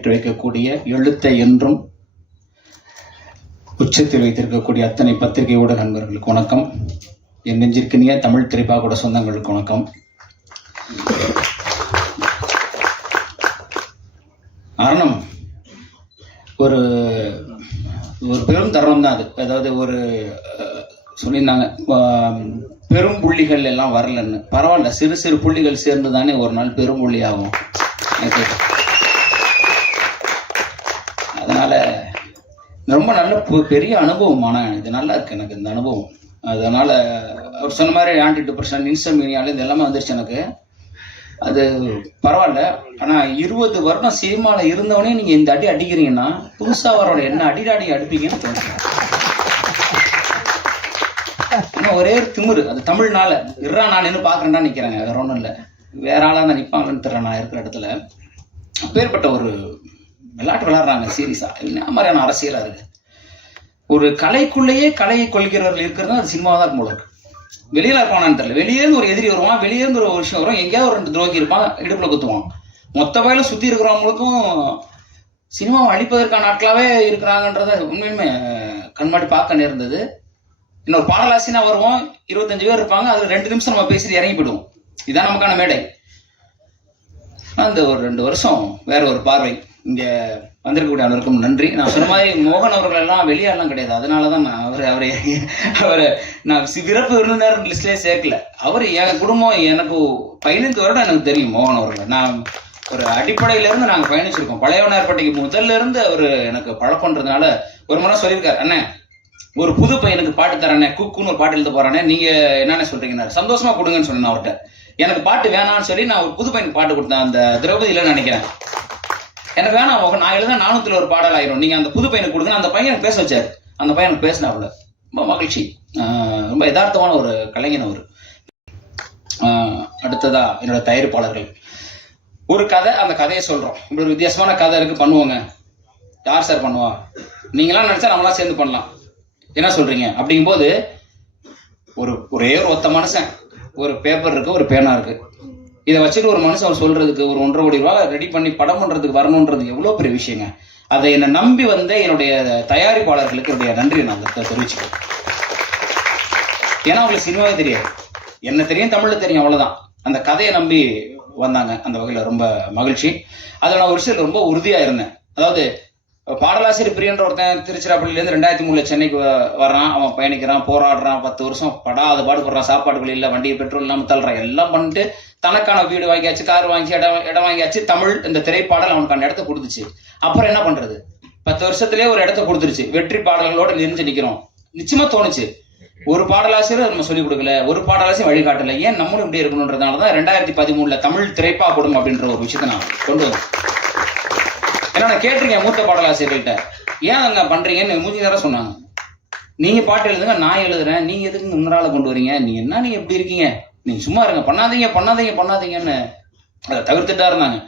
ஏற்றி வைக்கக்கூடிய, எழுத்தை என்றும் உச்சத்தில் வைத்திருக்கக்கூடிய அத்தனை பத்திரிகை ஊடக நண்பர்களுக்கு வணக்கம். என் நெஞ்சிற்கினிய தமிழ் திரைப்பாகூட சொந்தங்களுக்கு வணக்கம். காரணம் ஒரு பெரும் தருணம் தான் அது. அதாவது ஒரு சொல்லியிருந்தாங்க, பெரும் புள்ளிகள் எல்லாம் வரலன்னு. பரவாயில்ல, சிறு சிறு புள்ளிகள் சேர்ந்து தானே ஒரு நாள் பெரும் புள்ளி ஆகும். அதனால ரொம்ப நல்ல பெரிய அனுபவம். ஆனால் இது நல்லா இருக்கு எனக்கு இந்த அனுபவம். அதனால அவர் சொன்ன மாதிரி ஆன்டி டிப்ரெஷன், இன்சோம்னியால இது எல்லாமே வந்துருச்சு எனக்கு. அது பரவாயில்ல. ஆனால் 20 வருடம் சினிமாவில் இருந்தவனே நீங்கள் இந்த அடி அடிக்கிறீங்கன்னா புதுசாக வரவட என்ன அடிடாடி அடிப்பீங்கன்னு தோணுங்க. ஆனால் ஒரே ஒரு திமிரு, அது தமிழ்னால இருறா நான் நின்று பார்க்குறேன்டா நிற்கிறேங்க, வேற ஒன்றும் இல்லை. வேற ஆளாக தான் நிற்பாங்கன்னு தெரியல. நான் இருக்கிற இடத்துல அப்பேற்பட்ட ஒரு விளையாட்டு விளையாடுறாங்க சீரியஸாக. என்ன மாதிரியான அரசியலாக இருக்கு. ஒரு கலைக்குள்ளேயே கலையை கொள்கிறவர்கள் இருக்கிறது அது சினிமாவாக தான் இருக்கும் போல இருக்கு. வெளியில இருப்பானான்னு தெரியல. வெளியேருந்து ஒரு எதிரி வருவான், வெளியேருந்து ஒரு விஷயம் வரும், எங்கேயாவது ஒரு 2 துரோகி இருப்பான், இடுப்புல குத்துவான். மொத்த வயல சுற்றி இருக்கிறவங்களுக்கும் சினிமாவை அழிப்பதற்கான ஆட்களாவே இருக்கிறாங்கன்றத உண்மையுமே கண்மாட்டி பார்க்க நேர்ந்தது. இன்னொரு பாடலாசினா வருவோம், 25 பேர் இருப்பாங்க, அது 2 நிமிஷம் நம்ம பேசிட்டு இறங்கி போயிடுவோம். இதுதான் நமக்கான மேடை. அந்த ஒரு 2 வருஷம் வேற ஒரு பார்வை. இங்க வந்திருக்கக்கூடிய அனைவருக்கும் நன்றி. நான் சொன்ன மாதிரி மோகன் அவர்கள் எல்லாம் வெளியாலாம் கிடையாது. அதனாலதான் நான் அவரை நான் சிறப்பு விருந்தினர் லிஸ்ட்லயே சேர்க்கல. அவர் என் குடும்பம், எனக்கு 15 வருடம் எனக்கு தெரியும் மோகன் அவர்கள். நான் ஒரு அடிப்படையில இருந்து நாங்க பயணிச்சிருக்கோம். பழையவனார்பட்டிக்கு முதல்ல இருந்து அவர் எனக்கு பழக்கம்ன்றதுனால ஒரு முறை சொல்லியிருக்காரு, அண்ணே ஒரு புது பையனுக்கு பாட்டு தரேனே, குக்குன்னு ஒரு பாட்டு எழுத போறானே, நீங்க என்னென்ன சொல்றீங்கன்னா சந்தோஷமா கொடுங்கன்னு சொன்னேன் அவர்கிட்ட. எனக்கு பாட்டு வேணான்னு சொல்லி நான் ஒரு புது பையனுக்கு பாட்டு கொடுத்தேன். அந்த திரௌபதியில நினைக்கிறேன். எனக்கு வேணாம், நான் எழுத 400 ஒரு பாடல் ஆயிரும், நீங்க அந்த புது பையனுக்கு கொடுங்க. அந்த பையனுக்கு பேச வச்சாரு. அந்த பையனுக்கு பேசினாப்புல. ரொம்ப மகிழ்ச்சி. ரொம்ப யதார்த்தமான ஒரு கலைஞன் அவர். அடுத்ததா என்னோட தயாரிப்பாளர்கள் ஒரு கதை, அந்த கதையை சொல்றோம். இப்படி ஒரு வித்தியாசமான கதை இருக்கு, பண்ணுவோங்க. யார் சார் பண்ணுவா? நீங்களாம் நினைச்சா நம்மளாம் சேர்ந்து பண்ணலாம், என்ன சொல்றீங்க? அப்படிங்கும் போது ஒரே ஒரு ஒத்த மனுஷன், ஒரு பேப்பர் இருக்கு, ஒரு பேனா இருக்கு. இதை வச்சுட்டு ஒரு மனுஷன் சொல்றதுக்கு ஒரு 1.5 கோடி ரூபாய் ரெடி பண்ணி படம் பண்றதுக்கு வரணும்ன்றது எவ்வளவு பெரிய விஷயங்க. அதை என்னை நம்பி வந்த என்னுடைய தயாரிப்பாளர்களுக்கு என்னுடைய நன்றி நான் தெரிவிச்சுக்கிறேன். ஏன்னா அவங்களுக்கு சினிமாவே தெரியாது, என்ன தெரியும், தமிழ்ல தெரியும், அவ்வளவுதான். அந்த கதையை நம்பி வந்தாங்க. அந்த வகையில ரொம்ப மகிழ்ச்சி. அதில் நான் ஒரு விஷயம் ரொம்ப உறுதியா இருந்தேன். அதாவது பாடலாசிரியர் பிரியன்ற ஒருத்தன் திருச்சிராப்பள்ளியிலேருந்து 2003 சென்னைக்கு வர்றான். அவன் பயணிக்கிறான், போராடுறான், 10 வருஷம் படாத பாடுபடுறான். சாப்பாடுகள் இல்லை, வண்டியை பெட்ரோல் இல்லாமல் தள்ளுறான். எல்லாம் பண்ணிட்டு தனக்கான வீடு வாங்கியாச்சு, கார் வாங்கி, இடம் வாங்கியாச்சு. தமிழ் இந்த திரைப்பாடல் அவனுக்கு அந்த இடத்த கொடுத்துச்சு. அப்புறம் என்ன பண்றது? 10 வருஷத்துலேயே ஒரு இடத்த கொடுத்துருச்சு. வெற்றி பாடல்களோட நின்று நிற்கிறோம். நிச்சயமா தோணுச்சு, ஒரு பாடலாசிரியர் நம்ம சொல்லிக் கொடுக்கல, ஒரு பாடலாசிரியர் வழிகாட்டல, ஏன் நம்மளும் இப்படி இருக்கணும்ன்றதுனாலதான் 2013 தமிழ் திரைப்பாகூடம் அப்படின்ற ஒரு விஷயத்தை நான் கொண்டு வந்தேன். ஏன்னா நான் கேட்டிருக்கேன் மூத்த பாடலாசிரியர்கள்ட்ட, ஏன் அங்க பண்றீங்கன்னு மூஞ்சி நேரம் சொன்னாங்க. நீங்க பாட்டு எழுதுங்க, நான் எழுதுறேன், நீங்க எதுக்கு முன்னால கொண்டு வரீங்க, நீங்க எப்படி இருக்கீங்க, நீங்க சும்மா இருங்க, பண்ணாதீங்க பண்ணாதீங்க பண்ணாதீங்கன்னு அதை தவிர்த்துட்டா இருந்தாங்க.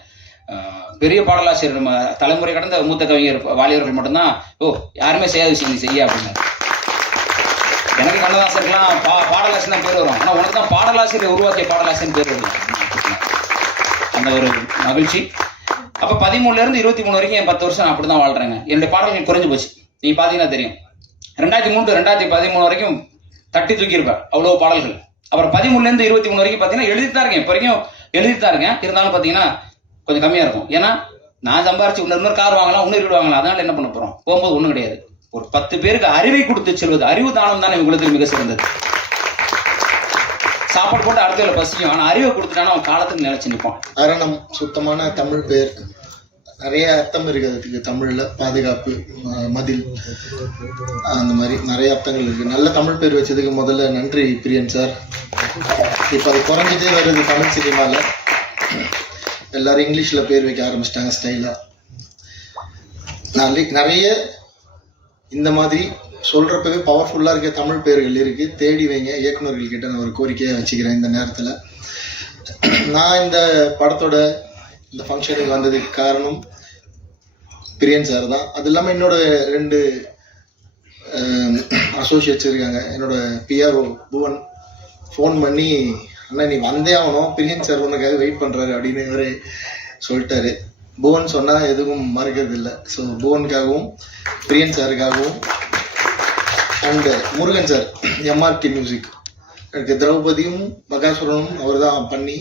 பெரிய பாடலாசிரியர், நம்ம தலைமுறை கடந்த மூத்த கவிஞர் வாலியர்கள் மட்டும்தான், யாருமே செய்யாத விஷயம் நீ செய்ய அப்படின்னு. எனக்கு கண்ணதாசருக்கெல்லாம் பாடலாசிரியர் தான் பேர் வரும், ஆனா உனக்கு தான் பாடலாசிரியர் உருவாக்கிய பாடலாசிரியர் பேர் வரும். அந்த ஒரு மகிழ்ச்சி. அப்ப 13 இருந்து 23 வரைக்கும் என் 10 வருஷம் நான் அப்படிதான் வாழ்றேங்க. என்னுடைய பாடல்கள் குறைஞ்சு போச்சு. நீங்க பாத்தீங்கன்னா தெரியும், 2003 2013 வரைக்கும் தட்டி தூக்கி இருப்பேன், அவ்வளவு பாடல்கள். அப்புறம் 13 இருந்து 23 வரைக்கும் பாத்தீங்கன்னா எழுதித்தான் இருக்கேன். இப்ப வரைக்கும் எழுதித்தான் இருக்கேன். இருந்தாலும் பாத்தீங்கன்னா கொஞ்சம் கம்மியா இருக்கும். ஏன்னா நான் சம்பாரிச்சு இன்னொரு கார் வாங்கலாம், இன்னொரு வீடு வாங்கலாம். அதனால என்ன பண்ண போறோம்? போகும்போது ஒண்ணும் கிடையாது. ஒரு 10 பேருக்கு அறிவை கொடுத்து செல்வது, அறிவு தானம் தானே உங்களுக்கு மிக சிறந்தது. சாப்பாடு போட்டு அடுத்த பசிக்கும், ஆனா அறிவை கொடுத்துட்டானா அவன் காலத்துக்கு நிலைச்சு நிற்பான். அரணம் சுத்தமான தமிழ் பேர் நிறைய அர்த்தம் இருக்கு. அதுக்கு தமிழ்ல பாதுகாப்பு, மதில், அந்த மாதிரி நிறைய அர்த்தங்கள் இருக்கு. நல்ல தமிழ் பேர் வச்சதுக்கு முதல்ல நன்றி பிரியன் சார். இப்ப அது குறைஞ்சிட்டே வருது தமிழ் சினிமால. எல்லாரும் இங்கிலீஷ்ல பேர் வைக்க ஆரம்பிச்சிட்டாங்க ஸ்டைலா. நிறைய இந்த மாதிரி சொல்றப்பவே பவர்ஃபுல்லா இருக்க தமிழ் பேர்கள் இருக்கு, தேடி வைங்க. இயக்குநர்கள் கிட்ட நான் ஒரு கோரிக்கையை வச்சுக்கிறேன் இந்த நேரத்துல. நான் இந்த படத்தோட இந்த ஃபங்க்ஷனுக்கு வந்ததுக்கு காரணம் பிரியன் சார் தான். அது இல்லாம என்னோட 2 அசோசியேட்ஸ் இருக்காங்க. என்னோட பிஆர்ஓ புவன் ஃபோன் பண்ணி, அண்ணா நீ வந்தே ஆகணும், பிரியன் சார் உனக்காக வெயிட் பண்றாரு அப்படின்னு இவரே சொல்லிட்டாரு. புவன் சொன்னால் எதுவும் மறுக்கிறது இல்லை. ஸோ புவனுக்காகவும் பிரியன் சாருக்காகவும் and Murugan sir MRT music எனக்கு திரௌபதியும் மகாசுரனும் அவர் தான் பண்ணி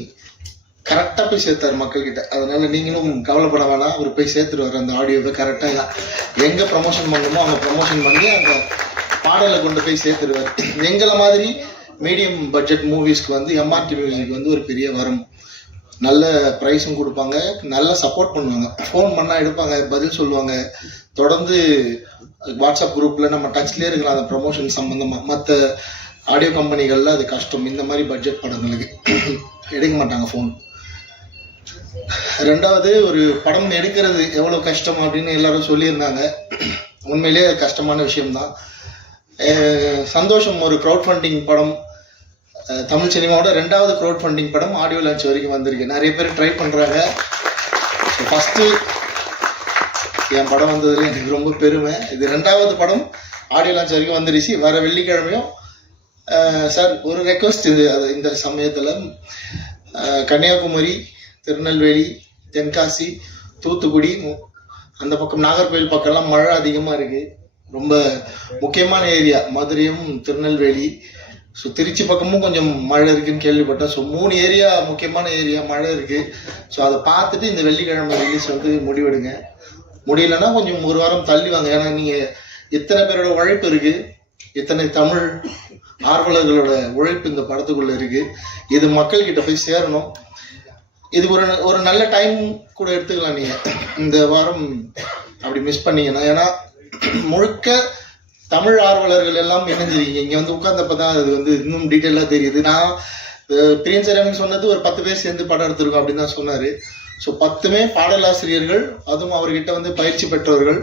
கரெக்டாக போய் சேர்த்தார் மக்கள்கிட்ட. அதனால நீங்களும் கவலைப்பட வேணாம், அவர் போய் சேர்த்துருவார் அந்த ஆடியோவை கரெக்டாக. எங்கே ப்ரமோஷன் பண்ணணுமோ அவங்க ப்ரமோஷன் பண்ணி அந்த பாடலை கொண்டு போய் சேர்த்துருவார். எங்களை மாதிரி மீடியம் பட்ஜெட் மூவிஸ்க்கு வந்து எம்ஆர்டி மியூசிக் வந்து ஒரு பெரிய வரம். நல்ல ப்ரைஸும் கொடுப்பாங்க, நல்லா சப்போர்ட் பண்ணுவாங்க. ஃபோன் பண்ணால் எடுப்பாங்க, பதில் சொல்லுவாங்க. தொடர்ந்து வாட்ஸ்அப் குரூப்பில் நம்ம டச்லேயே இருக்கலாம் அந்த ப்ரமோஷன் சம்மந்தமாக. மற்ற ஆடியோ கம்பெனிகளில் அது கஷ்டம், இந்த மாதிரி பட்ஜெட் படங்களுக்கு எடுக்க மாட்டாங்க ஃபோன். ரெண்டாவது, ஒரு படம் எடுக்கிறது எவ்வளோ கஷ்டம் அப்படின்னு எல்லாரும் சொல்லியிருந்தாங்க. உண்மையிலே கஷ்டமான விஷயம்தான். சந்தோஷம் ஒரு க்ரௌட் ஃபண்டிங் படம், தமிழ் சினிமாவோட 2வது க்ரௌட் ஃபண்டிங் படம் ஆடியோ லான்ச் வரைக்கும் வந்திருக்கு. நிறைய பேர் ட்ரை பண்ணுறாங்க. ஃபஸ்ட்டு என் படம் வந்ததுல எனக்கு ரொம்ப பெருமை. இது 2வது படம் ஆடியோ லான்ச் வரைக்கும் வந்துருச்சு. வர வெள்ளிக்கிழமையும் சார் ஒரு ரெக்வஸ்ட், இது அது இந்த சமயத்தில் கன்னியாகுமரி, திருநெல்வேலி, தென்காசி, தூத்துக்குடி, அந்த பக்கம் நாகர்கோவில் பக்கம்லாம் மழை அதிகமாக இருக்குது. ரொம்ப முக்கியமான ஏரியா மதுரையும் திருநெல்வேலி. ஸோ திருச்சி பக்கமும் கொஞ்சம் மழை இருக்குன்னு கேள்விப்பட்டேன். ஸோ 3 ஏரியா முக்கியமான ஏரியா மழை இருக்குது. ஸோ அதை பார்த்துட்டு இந்த வெள்ளிக்கிழமை ரிலீஸ் வந்து முடிவெடுங்க. முடியலன்னா கொஞ்சம் ஒரு வாரம் தள்ளி வாங்க. ஏன்னா நீங்கள் இத்தனை பேரோட உழைப்பு இருக்குது, இத்தனை தமிழ் ஆர்வலர்களோட உழைப்பு இந்த படத்துக்குள்ளே இருக்குது. இது மக்கள்கிட்ட போய் சேரணும். இது ஒரு நல்ல டைம் கூட எடுத்துக்கலாம் நீங்கள் இந்த வாரம் அப்படி மிஸ் பண்ணீங்கன்னா. ஏன்னா முழுக்க தமிழ் ஆர்வலர்கள் எல்லாம் இணைஞ்சிருக்கீங்க. இங்கே வந்து உட்கார்ந்தப்ப தான் அது வந்து இன்னும் டீட்டெயிலாக தெரியுது. நான் பிரியன் சார் எனக்கு சொன்னது ஒரு 10 பேர் சேர்ந்து படம் எடுத்திருக்கோம் அப்படின்னு தான் சொன்னார். ஸோ 10மே பாடலாசிரியர்கள், அதுவும் அவர்கிட்ட வந்து பயிற்சி பெற்றவர்கள்.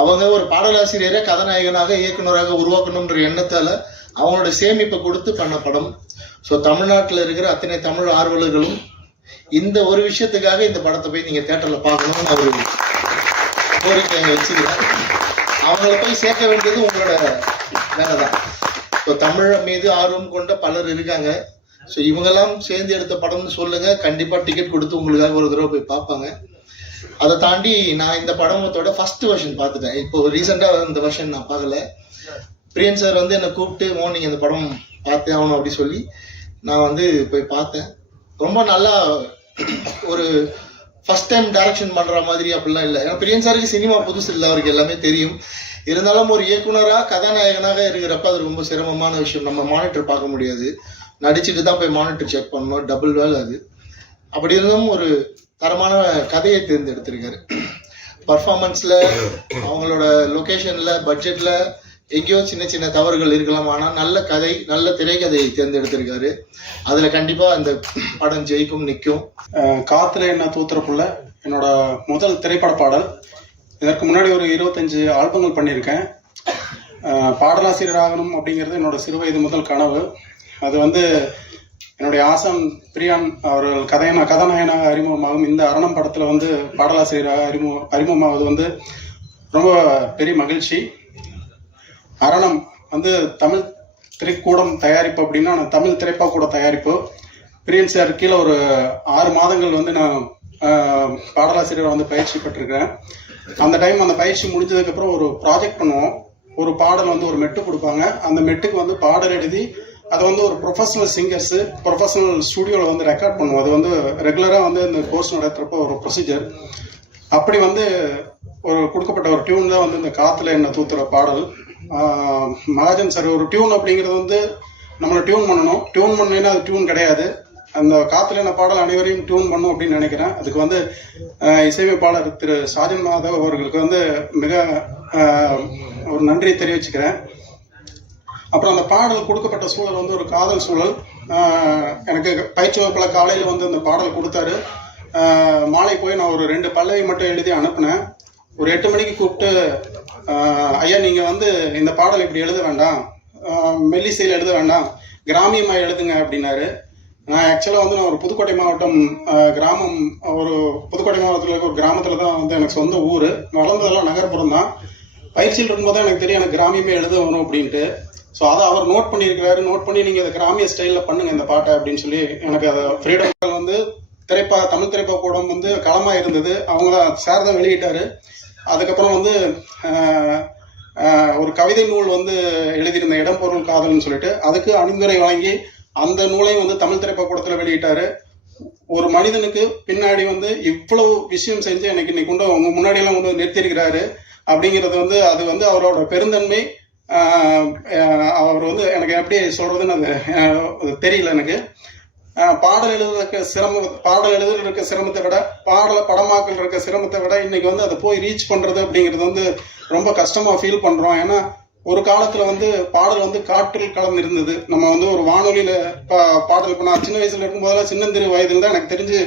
அவங்க ஒரு பாடலாசிரியரை கதாநாயகனாக இயக்குநராக உருவாக்கணுன்ற எண்ணத்தால் அவங்களோட சேமிப்பை கொடுத்து பண்ண படம். ஸோ தமிழ்நாட்டில் இருக்கிற அத்தனை தமிழ் ஆர்வலர்களும் இந்த ஒரு விஷயத்துக்காக இந்த படத்தை போய் நீங்கள் தேட்டரில் பார்க்கணும்னு ஒரு கோரிக்கை வச்சுக்கிறேன். அவங்கள போய் சேர்க்க வேண்டியது உங்களோட வேலை தான். ஸோ தமிழ் மீது ஆர்வம் கொண்ட பலர் இருக்காங்க. ஸோ இவங்கெல்லாம் சேர்ந்து எடுத்த படம்னு சொல்லுங்க, கண்டிப்பாக டிக்கெட் கொடுத்து உங்களுக்காக ஒரு தடவை போய் பார்ப்பாங்க. அதை தாண்டி நான் இந்த படத்தோட ஃபர்ஸ்ட் வெர்ஷன் பார்த்துட்டேன். இப்போ ரீசெண்டாக இந்த வெர்ஷன் நான் பார்க்கல. பிரியன் சார் வந்து என்னை கூப்பிட்டு மார்னிங் இந்த படம் பார்த்தே ஆகணும் அப்படி சொல்லி நான் வந்து போய் பார்த்தேன். ரொம்ப நல்லா ஒரு ஃபர்ஸ்ட் டைம் டைரக்ஷன் பண்ணுற மாதிரி அப்படிலாம் இல்லை. ஏன்னா பிரியன் சாருக்கு சினிமா புதுசு இல்லை, அவருக்கு எல்லாமே தெரியும். இருந்தாலும் ஒரு இயக்குனராக கதாநாயகனாக இருக்கிறப்ப அது ரொம்ப சிரமமான விஷயம். நம்ம மானிட்டர் பார்க்க முடியாது, நடிச்சுட்டு தான் போய் மானிட்டர் செக் பண்ணணும், டபுள் வேலை அது. அப்படி இருந்தும் ஒரு தரமான கதையை தேர்ந்தெடுத்திருக்காரு. பர்ஃபார்மன்ஸில், அவங்களோட லொக்கேஷனில், பட்ஜெட்டில் எங்கேயோ சின்ன சின்ன தவறுகள் இருக்கலாம். ஆனால் நல்ல கதை, நல்ல திரைக்கதையை தேர்ந்தெடுத்திருக்காரு. அதில் கண்டிப்பாக அந்த படம் ஜெயிக்கும், நிற்கும். காத்துல என்ன தூத்துறப்புள்ள என்னோட முதல் திரைப்பட பாடல். இதற்கு முன்னாடி ஒரு 25 ஆல்பங்கள் பண்ணியிருக்கேன். பாடலாசிரியர் ஆகணும் அப்படிங்கிறது என்னோட சிறுவயது முதல் கனவு. அது வந்து என்னுடைய ஆசான் பிரியான் அவர்கள் கதாநாயகனாக அறிமுகமாகும் இந்த அரணம் படத்தில் வந்து பாடலாசிரியராக அறிமுகமாவது வந்து ரொம்ப பெரிய மகிழ்ச்சி. அரணம் வந்து தமிழ் திரைக்கூடம் தயாரிப்பு அப்படின்னா நான் தமிழ் திரைப்பா கூட தயாரிப்பு. பிரியன் சார் கீழே ஒரு 6 மாதங்கள் வந்து நான் பாடலாசிரியர் வந்து பயிற்சி பெற்றிருக்கிறேன். அந்த டைம் அந்த பயிற்சி முடிஞ்சதுக்கப்புறம் ஒரு ப்ராஜெக்ட் பண்ணுவோம். ஒரு பாடல் வந்து ஒரு மெட்டு கொடுப்பாங்க. அந்த மெட்டுக்கு வந்து பாடல் எழுதி அதை வந்து ஒரு ப்ரொஃபஷனல் சிங்கர்ஸு ப்ரொஃபஷனல் ஸ்டூடியோவில் வந்து ரெக்கார்ட் பண்ணுவோம். அது வந்து ரெகுலராக வந்து இந்த கோர்ஸ் நடத்துகிறப்போ ஒரு ப்ரொசீஜர். அப்படி வந்து ஒரு கொடுக்கப்பட்ட ஒரு டியூன் தான் வந்து இந்த காற்றுல என்ன தூத்துற பாடல். மகாஜன் சார் ஒரு டியூன் அப்படிங்கிறது வந்து நம்மளை டியூன் பண்ணணும். டியூன் பண்ணலைன்னா அது டியூன் கிடையாது. அந்த காற்றுல என்ன பாடல் அனைவரையும் டியூன் பண்ணும் அப்படின்னு நினைக்கிறேன். அதுக்கு வந்து இசையமைப்பாளர் திரு சாஜன் மாதவ் அவர்களுக்கு வந்து மிக ஒரு நன்றி தெரிவிச்சுக்கிறேன். அப்புறம் அந்த பாடல் கொடுக்கப்பட்ட சூழல் வந்து ஒரு காதல் சூழல். எனக்கு பயிற்சி வகுப்பில் காலையில் வந்து அந்த பாடல் கொடுத்தாரு. மாலை போய் நான் ஒரு 2 பல்லவி மட்டும் எழுதி அனுப்புனேன். ஒரு 8 மணிக்கு கூப்பிட்டு, ஐயா நீங்கள் வந்து இந்த பாடல் இப்படி எழுத வேண்டாம், மெல்லிசையில் எழுத வேண்டாம், கிராமியமாக எழுதுங்க அப்படின்னாரு. நான் ஆக்சுவலாக வந்து நான் ஒரு புதுக்கோட்டை மாவட்டம் கிராமம், ஒரு புதுக்கோட்டை மாவட்டத்தில் இருக்க ஒரு கிராமத்தில் தான் வந்து எனக்கு சொந்த ஊர். வளர்ந்ததெல்லாம் நகர்ப்புறம் தான். பயிற்சியில் இருக்கும்போது தான் எனக்கு தெரியும் எனக்கு கிராமியமே எழுத வரும் அப்படின்ட்டு. ஸோ அதை அவர் நோட் பண்ணியிருக்கிறாரு. நோட் பண்ணி நீங்கள் அதை கிராமிய ஸ்டைலில் பண்ணுங்க இந்த பாட்டை அப்படின்னு சொல்லி எனக்கு அதை ஃப்ரீடம் வந்து தமிழ் திரைப்பட கூடம் வந்து களமாக இருந்தது. அவங்க தான் சார் தான் வெளியிட்டாரு. அதுக்கப்புறம் வந்து ஒரு கவிதை நூல் வந்து எழுதியிருந்த இடம் பொருள் காதல்னு சொல்லிட்டு அதுக்கு அணிந்துரை வழங்கி அந்த நூலையும் வந்து தமிழ் திரைப்பட கூடத்தில் வெளியிட்டாரு. ஒரு மனிதனுக்கு பின்னாடி வந்து இவ்வளவு விஷயம் செஞ்சு எனக்கு இன்னைக்கு கொண்டு உங்க முன்னாடி எல்லாம் கொண்டு நிறுத்தியிருக்கிறாரு அப்படிங்கிறது வந்து அது வந்து அவரோட பெருந்தன்மை. அவர் வந்து எனக்கு எப்படி சொல்றதுன்னு அது தெரியல எனக்கு. பாடல் எழுதுறதுல இருக்க சிரமத்தை விட படமாக்கல் இருக்க சிரமத்தை விட இன்னைக்கு வந்து அதை போய் ரீச் பண்றது அப்படிங்கிறது வந்து ரொம்ப கஷ்டமா ஃபீல் பண்றோம். ஏன்னா ஒரு காலத்துல வந்து பாடல் வந்து காற்றில் கலந்து இருந்தது. நம்ம வந்து ஒரு வானொலியில பாடல் இப்ப நான் சின்ன வயசுல இருக்கும்போதெல்லாம் சின்னந்திரு வயதுல தான் எனக்கு தெரிஞ்சு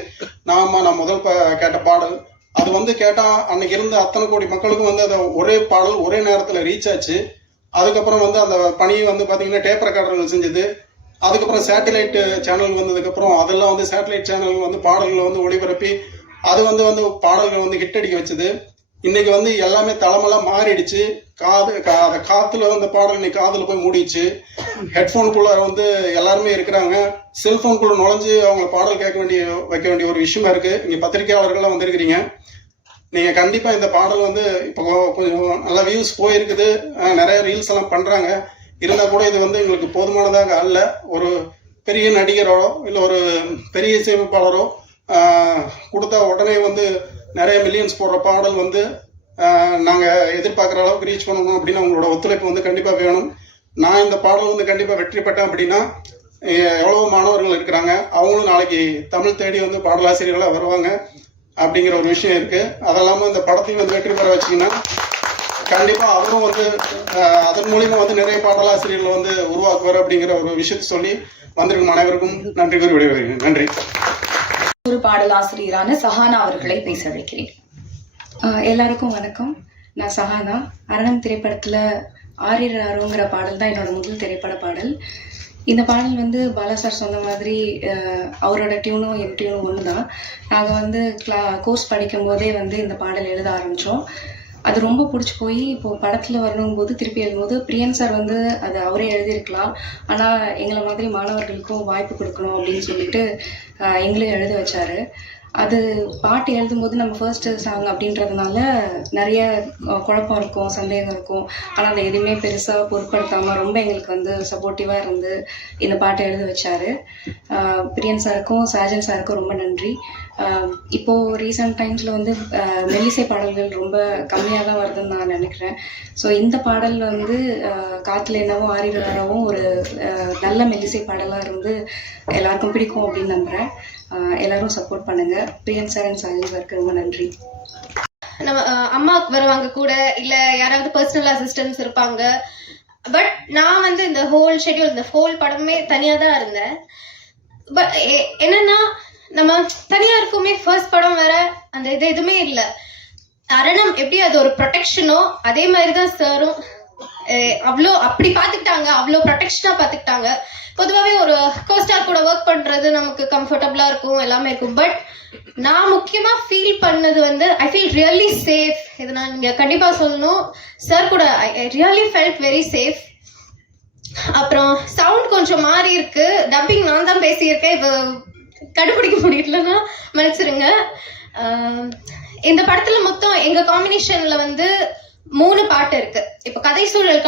நான் முதல் கேட்ட பாடல் அது வந்து கேட்டா அன்னைக்கு இருந்த அத்தனை கோடி மக்களுக்கும் வந்து அதை ஒரே பாடல் ஒரே நேரத்துல ரீச் ஆச்சு. அதுக்கப்புறம் வந்து அந்த பணியை வந்து பாத்தீங்கன்னா டேப் ரெக்கார்டர்கள் செஞ்சது. அதுக்கப்புறம் சேட்டலைட் சேனல் வந்ததுக்கு அப்புறம் அதெல்லாம் வந்து சேட்டலைட் சேனல் வந்து பாடல்களை வந்து ஒளிபரப்பி அது வந்து பாடல்கள் வந்து ஹிட் அடிக்க வச்சது. இன்னைக்கு வந்து எல்லாமே தலைமெல்லாம் மாறிடுச்சு. காத்துல அந்த பாடல் இன்னைக்கு காதுல போய் மூடிடுச்சு. ஹெட்போனுக்குள்ள வந்து எல்லாருமே இருக்கிறாங்க. செல்போனுக்குள்ள நுழைஞ்சு அவங்க பாடல் வைக்க வேண்டிய ஒரு விஷயமா இருக்கு. இங்க பத்திரிகையாளர்கள்லாம் வந்திருக்கிறீங்க. நீங்க கண்டிப்பா இந்த பாடல் வந்து இப்போ கொஞ்சம் நல்ல வியூஸ் போயிருக்குது. நிறைய ரீல்ஸ் எல்லாம் பண்றாங்க. இருந்தா கூட இது வந்து எங்களுக்கு போதுமானதாக அல்ல. ஒரு பெரிய நடிகரோ இல்லை ஒரு பெரிய இசையமைப்பாளரோ கொடுத்தா உடனே வந்து நிறைய மில்லியன்ஸ் போடுற பாடல் வந்து நாங்கள் எதிர்பார்க்குற அளவுக்கு ரீச் பண்ணணும் அப்படின்னு அவங்களோட ஒத்துழைப்பு வந்து கண்டிப்பாக வேணும். நான் இந்த பாடல் வந்து கண்டிப்பாக வெற்றி பெற்றேன் அப்படின்னா எவ்வளவோ மாணவர்கள் இருக்கிறாங்க. அவங்களும் நாளைக்கு தமிழ் தேடி வந்து பாடலாசிரியர்களாக வருவாங்க அப்படிங்கிற ஒரு விஷயம் இருக்கு. அதெல்லாமல் இந்த படத்தையும் வந்து வெற்றி பெற வச்சிங்கன்னா கண்டிப்பாக அவரும் வந்து அதன் மூலியமா வந்து நிறைய பாடலாசிரியர்கள் வந்து உருவாக்குவார் அப்படிங்கிற ஒரு விஷயத்தை சொல்லி வந்திருக்கும் அனைவருக்கும் நன்றி கூறி விடைபெறுகிறேன். நன்றி. ஒரு பாடலாசிரியரான சஹானா அவர்களை பேச வைக்கிறேன். எல்லாருக்கும் வணக்கம். நான் சஹானா. அரணம் திரைப்படத்துல ஆரிராரோங்கிற பாடல் தான் என்னோட முதல் திரைப்பட பாடல். இந்த பாடல் வந்து பாலா சார் சொன்ன மாதிரி அவரோட டியூனும் என் டியூனும் ஒன்று தான். நாங்கள் வந்து கோர்ஸ் படிக்கும் போதே வந்து இந்த பாடல் எழுத ஆரம்பித்தோம். அது ரொம்ப பிடிச்சி போய் இப்போது படத்தில் வரணும் போது திருப்பி எழுதும்போது பிரியன் சார் வந்து அது அவரே எழுதியிருக்கலாம், ஆனால் எங்களை மாதிரி மாணவர்களுக்கும் வாய்ப்பு கொடுக்கணும் அப்படின்னு சொல்லிட்டு எங்களையும் எழுத வச்சார். அது பாட்டு எழுதும்போது நம்ம ஃபர்ஸ்ட் சாங் அப்படின்றதுனால நிறைய குழப்பம் இருக்கும், சந்தேகம் இருக்கும். ஆனால் அதை எதுவுமே பெருசாக பொருட்படுத்தாமல் ரொம்ப எங்களுக்கு வந்து சப்போர்ட்டிவாக இருந்து இந்த பாட்டை எழுத வச்சார். பிரியன் சாருக்கும் சாஜன் சாருக்கும் ரொம்ப நன்றி. இப்போது ரீசெண்ட் டைம்ஸில் வந்து மெல்லிசை பாடல்கள் ரொம்ப கம்மியாக தான் வருதுன்னு நான் நினைக்கிறேன். ஸோ இந்த பாடல் வந்து காற்றுல என்னவோ ஆரிராரவும் ஒரு நல்ல மெல்லிசை பாடலாக இருந்து எல்லாருக்கும் பிடிக்கும் அப்படின்னு நம்புகிறேன். எல்லாரும் சப்போர்ட் பண்ணுங்க. பிரியன் சார் அண்ட் சாஜன் சாருக்கு ரொம்ப நன்றி. நம்ம அம்மா வருவாங்க கூட, இல்ல யாராவது பர்சனல் அசிஸ்டன்ஸ் இருப்பாங்க. பட் நான் வந்து இந்த ஹோல் ஷெட்யூல் இந்த ஹோல் படமே தனியா தான் இருந்தேன். பட் என்னன்னா நம்ம தனியா இருக்குமே, ஃபர்ஸ்ட் படம் வேற, அந்த இது எதுவுமே இல்லை. அரணம் எப்படி அது ஒரு ப்ரொடெக்ஷனோ அதே மாதிரிதான் சாரும் அவ்வளோ அப்படி பார்த்துக்கிட்டாங்க, அவ்வளோ ப்ரொடெக்ஷனா பார்த்துக்கிட்டாங்க. பொதுவாகவே ஒரு கோஸ்டார் கூட ஒர்க் பண்றது நமக்கு கம்ஃபர்டபுளா இருக்கும், எல்லாமே இருக்கும். பட் நான் முக்கியமா ஃபீல் பண்ணது வந்து ஐ ஃபீல் ரியலி சேஃப். இது நான் இங்க கண்டிப்பா சொல்லணும். சார் கூட I really felt very safe. அப்புறம் சவுண்ட் கொஞ்சம் மாறி இருக்கு. டப்பிங் நான் தான் பேசியிருக்கேன். இப்போ கண்டுபிடிக்க முடியலன்னா மன்னிச்சிருங்க. இந்த படத்துல மொத்தம் எங்க காம்பினேஷன்ல வந்து 3 பாட்டு இருக்கு. இப்ப கதை சூழல்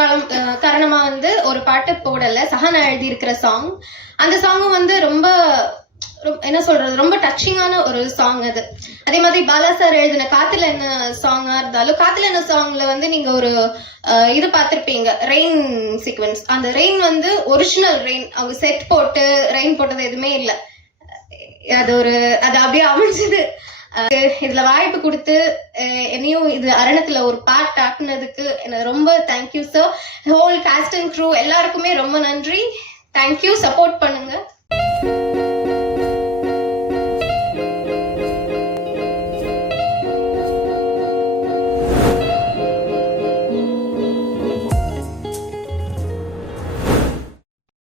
காரணமா வந்து ஒரு பாட்டு போடல, சஹானா எழுதி இருக்கிற சாங். அந்த சாங்கும் வந்து ரொம்ப என்ன சொல்றது, ரொம்ப டச்சிங்கான ஒரு சாங் அது. அதே மாதிரி பாலா சார் எழுதின காத்துல என்ன சாங்கா இருந்தாலும், காத்துல என்ன சாங்ல வந்து நீங்க ஒரு இது பார்த்திருப்பீங்க, ரெயின் சீக்வன்ஸ். அந்த ரெயின் வந்து ஒரிஜினல் ரெயின், அவங்க செட் போட்டு ரெயின் போட்டது எதுவுமே இல்லை. அது அப்படியே அமைஞ்சது. இதுல வாய்ப்பு கொடுத்து என்னையும் இது அரணத்துல ஒரு பார்ட் ஆக்குனதுக்கு எனக்கு ரொம்ப thank you sir. Whole cast and crew எல்லாருக்குமே ரொம்ப நன்றி. தேங்க்யூ. சப்போர்ட் பண்ணுங்க.